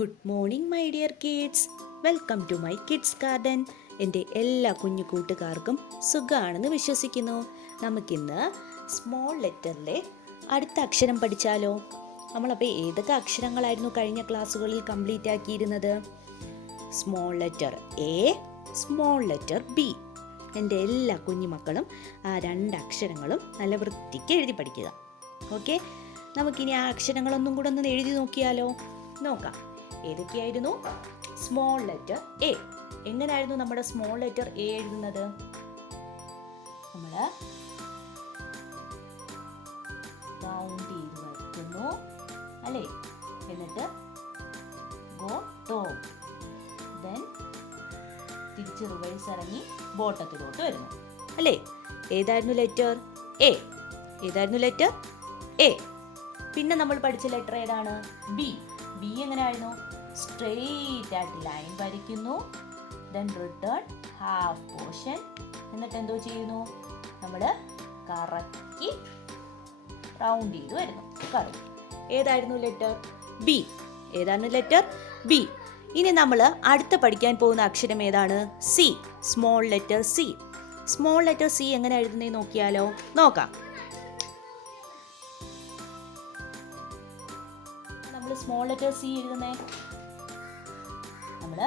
Good morning my dear kids. Welcome to my kids garden. എൻ്റെ എല്ലാ കുഞ്ഞു കൂട്ടുകാർക്കും സുഖമാണെന്ന് വിശ്വസിക്കുന്നു. നമുക്കിന്ന് സ്മോൾ ലെറ്ററിലെ അടുത്ത അക്ഷരം പഠിച്ചാലോ? നമ്മളപ്പോൾ ഏതൊക്കെ അക്ഷരങ്ങളായിരുന്നു കഴിഞ്ഞ ക്ലാസ്സുകളിൽ കംപ്ലീറ്റ് ആക്കിയിരുന്നത്? Small letter A, small letter B. എൻ്റെ എല്ലാ കുഞ്ഞുമക്കളും ആ രണ്ട് അക്ഷരങ്ങളും നല്ല വൃത്തിക്ക് എഴുതി പഠിക്കുക. ഓക്കെ, നമുക്കിനി ആ അക്ഷരങ്ങളൊന്നും കൂടെ ഒന്ന് എഴുതി നോക്കിയാലോ? നോക്കാം. ഏതൊക്കെയായിരുന്നു? Small letter A. എങ്ങനെയായിരുന്നു നമ്മുടെ സ്മോൾ ലെറ്റർ എ എഴുതുന്നത്? നമ്മൾ റൗണ്ട് ചെയ്ത് വയ്ക്കുന്നു അല്ലേ? എന്നിട്ട് ഗോ ടോപ്പ്, ദെൻ തിരിച്ച് റിവേഴ്സ് ഇറങ്ങി ബോട്ടത്തിലോട്ട് വരുന്നു അല്ലേ? ഏതായിരുന്നു ലെറ്റർ എ? ഏതായിരുന്നു ലെറ്റർ എ? പിന്നെ നമ്മൾ പഠിച്ച ലെറ്റർ ഏതാണ്? ബി. ബി എങ്ങനെയായിരുന്നു? സ്ട്രെയിറ്റ് ആയിട്ട് ലൈൻ വരയ്ക്കുന്നു, ദെൻ റിട്ടേൺ ഹാഫ് പോർഷൻ, എന്നിട്ട് എന്തോ ചെയ്യുന്നു? നമ്മൾ കറക്കി റൗണ്ട് ചെയ്ത് വരുന്നു. കറക്റ്റ്. ഏതായിരുന്നു ലെറ്റർ ബി? ഏതാണ് ലെറ്റർ ബി? ഇനി നമ്മൾ അടുത്ത പഠിക്കാൻ പോകുന്ന അക്ഷരം ഏതാണ്? C. Small letter C. Small letter C എങ്ങനെ എഴുതുന്നേ നോക്കിയാലോ? നോക്കാം. സ്മോൾ ലെറ്റർ സി എഴുതുന്നേ, നമ്മള്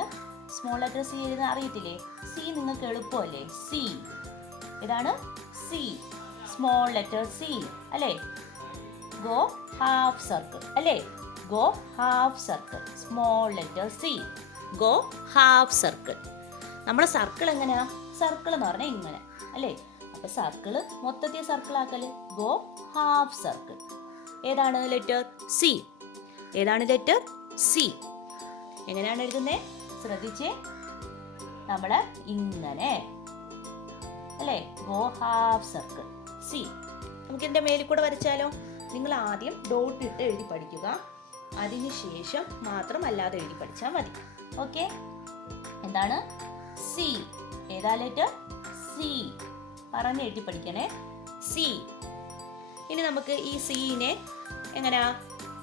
സ്മോൾ ലെറ്റർ സി എഴുതാൻ അറിയത്തില്ലേ? സി നിങ്ങൾക്ക് എളുപ്പമല്ലേ? സി. ഇതാണ് സി, സ്മോൾ ലെറ്റർ സി അല്ലേ? ഗോ ഹാഫ് സർക്കിൾ അല്ലേ? Go half circle. Small letter C, go half circle. നമ്മുടെ സർക്കിൾ എങ്ങനെയാ? സർക്കിൾ എന്ന് പറഞ്ഞാൽ ഇങ്ങനെ അല്ലേ? അപ്പൊ സർക്കിള് മൊത്തത്തിൽ സർക്കിൾ ആക്കല്. Go half circle. ഏതാണ് ലെറ്റർ സി? ഏതാണ് ലെറ്റർ സി? എങ്ങനെയാണ് എഴുതുന്നേ? ശ്രദ്ധിച്ചേ. നമ്മള് ഇങ്ങനെ അല്ലേ? Go half circle C. നമുക്ക് ഇതിന്റെ മേലിൽ കൂടെ വരച്ചാലോ? നിങ്ങൾ ആദ്യം ഡോട്ട് ഇട്ട് എഴുതി പഠിക്കുക, അതിനുശേഷം മാത്രം അല്ലാതെ എഴുതി പഠിച്ചാൽ മതി. ഓക്കെ? എന്താണ് സി? ഏതാ ലെറ്റർ സി? പറഞ്ഞ് എഴുതി പഠിക്കണേ. സി. ഇനി നമുക്ക് ഈ സിനെ എങ്ങനെയാ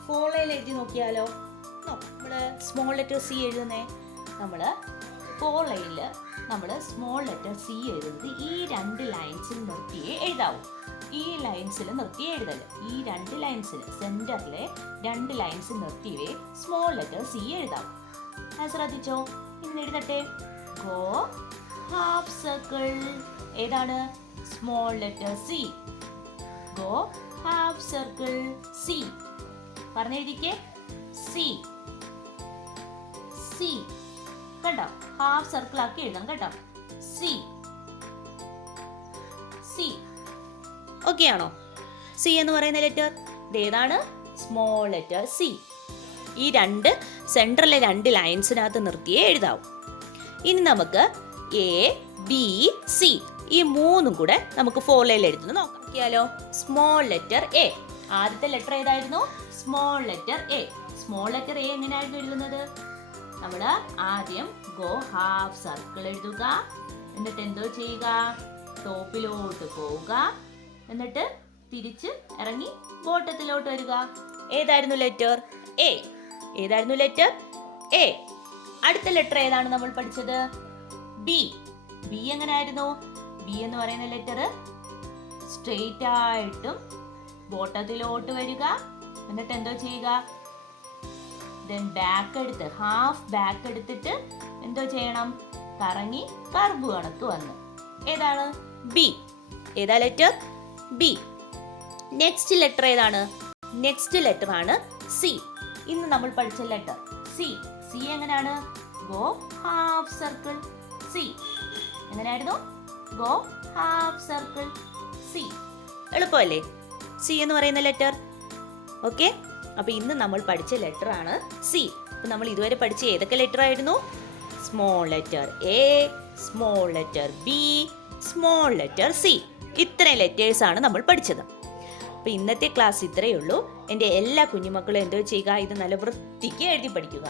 ഫോളയിൽ എഴുതി നോക്കിയാലോ? നമ്മൾ സ്മോൾ ലെറ്റർ സി എഴുതുന്നേ. നമ്മൾ ഫോളയിൽ നമ്മൾ സ്മോൾ ലെറ്റർ സി എഴുതുന്നത് ഈ രണ്ട് ലൈൻസിൽ നിർത്തിയേ എഴുതാവൂ. ഈ ലൈൻസിൽ നിർത്തി എഴുതല്. ഈ രണ്ട് ലൈൻസിൽ സെന്ററിലെ രണ്ട് ലൈൻസിൽ നിർത്തിയേ സ്മോൾ ലെറ്റർ സി എഴുതാവൂ. അത് ശ്രദ്ധിച്ചോ? ഇന്ന് എഴുതട്ടെ. Go half circle. ഏതാണ്? Small letter C. Go half circle C. പറഞ്ഞെഴുതിക്കേ. സി. സി. കേട്ടോ? ഹാഫ് സർക്കിൾ ആക്കി എഴുതണം കേട്ടോ. സി. സി. ഓക്കെ ആണോ? സി എന്ന് പറയുന്ന ലെറ്റർ ഏതാണ്? Small letter C. ഈ രണ്ട് സെൻട്രലിലെ രണ്ട് ലൈൻസിനകത്ത് നിർത്തിയേ എഴുതാവും. ഇനി നമുക്ക് എ, ബി, സി ഈ മൂന്നും കൂടെ നമുക്ക് ഫോളയിൽ എഴുതുന്നത് നോക്കിയാലോ? Small letter A. ആദ്യത്തെ ലെറ്റർ ഏതായിരുന്നു? Small letter A. Small letter A എങ്ങനെയായിരുന്നു എഴുതുന്നത്? നമ്മൾ ആദ്യം ഗോ ഹാഫ് സർക്കിൾ എഴുതുക, എന്നിട്ട് എന്തോ ചെയ്യുക? ടോപ്പിലോട്ട് പോവുക, എന്നിട്ട് തിരിച്ച് ഇറങ്ങി ബോട്ടത്തിലോട്ട് വരിക. ഏതായിരുന്നു ലെറ്റർ എ? ഏതായിരുന്നു ലെറ്റർ എ? അടുത്ത ലെറ്റർ ഏതാണ് നമ്മൾ പഠിച്ചത്? ബി. ബി എങ്ങനെയായിരുന്നു? ബി എന്ന് പറയുന്ന ലെറ്റർ സ്ട്രെയിറ്റ് ആയിട്ടും ബോട്ടത്തിലോട്ട് വരിക, എന്നിട്ട് എന്തോ ചെയ്യുക? ദെൻ ബാക്ക് എടുത്ത് ഹാഫ് ബാക്ക് എടുത്തിട്ട് എന്തോ ചെയ്യണം? കറങ്ങി കർവ് കണക്ക് വന്ന്. ഏതാണ്? ബി. ഏതാ ലെറ്റർ ബി? നെക്സ്റ്റ് ലെറ്റർ ഏതാണ്? നെക്സ്റ്റ് ലെറ്റർ ആണ് സി. ഇന്ന് നമ്മൾ പഠിച്ച ലെറ്റർ സി. സി എങ്ങനെയാണ്? Go half circle C. എങ്ങനെയായിരുന്നു? Go half circle C. എളുപ്പമല്ലേ സി എന്ന് പറയുന്ന ലെറ്റർ? ഓക്കെ, അപ്പൊ ഇന്ന് നമ്മൾ പഠിച്ച ലെറ്റർ ആണ് സി. അപ്പൊ നമ്മൾ ഇതുവരെ പഠിച്ച ഏതൊക്കെ ലെറ്റർ ആയിരുന്നു? Small letter A, small letter B, small letter C. ഇത്രയും ലെറ്റേഴ്സ് ആണ് നമ്മൾ പഠിച്ചത്. അപ്പൊ ഇന്നത്തെ ക്ലാസ് ഇത്രയേ ഉള്ളൂ. എൻ്റെ എല്ലാ കുഞ്ഞുമക്കളും എന്തോ ചെയ്യുക? ഇത് നല്ല വൃത്തിക്ക് എഴുതി പഠിക്കുക.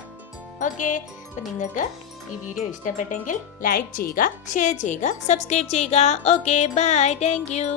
ഓക്കെ, അപ്പൊ നിങ്ങൾക്ക് ഈ വീഡിയോ ഇഷ്ടപ്പെട്ടെങ്കിൽ ലൈക്ക് ചെയ്യുക, ഷെയർ ചെയ്യുക, സബ്സ്ക്രൈബ് ചെയ്യുക. Okay, bye, thank U.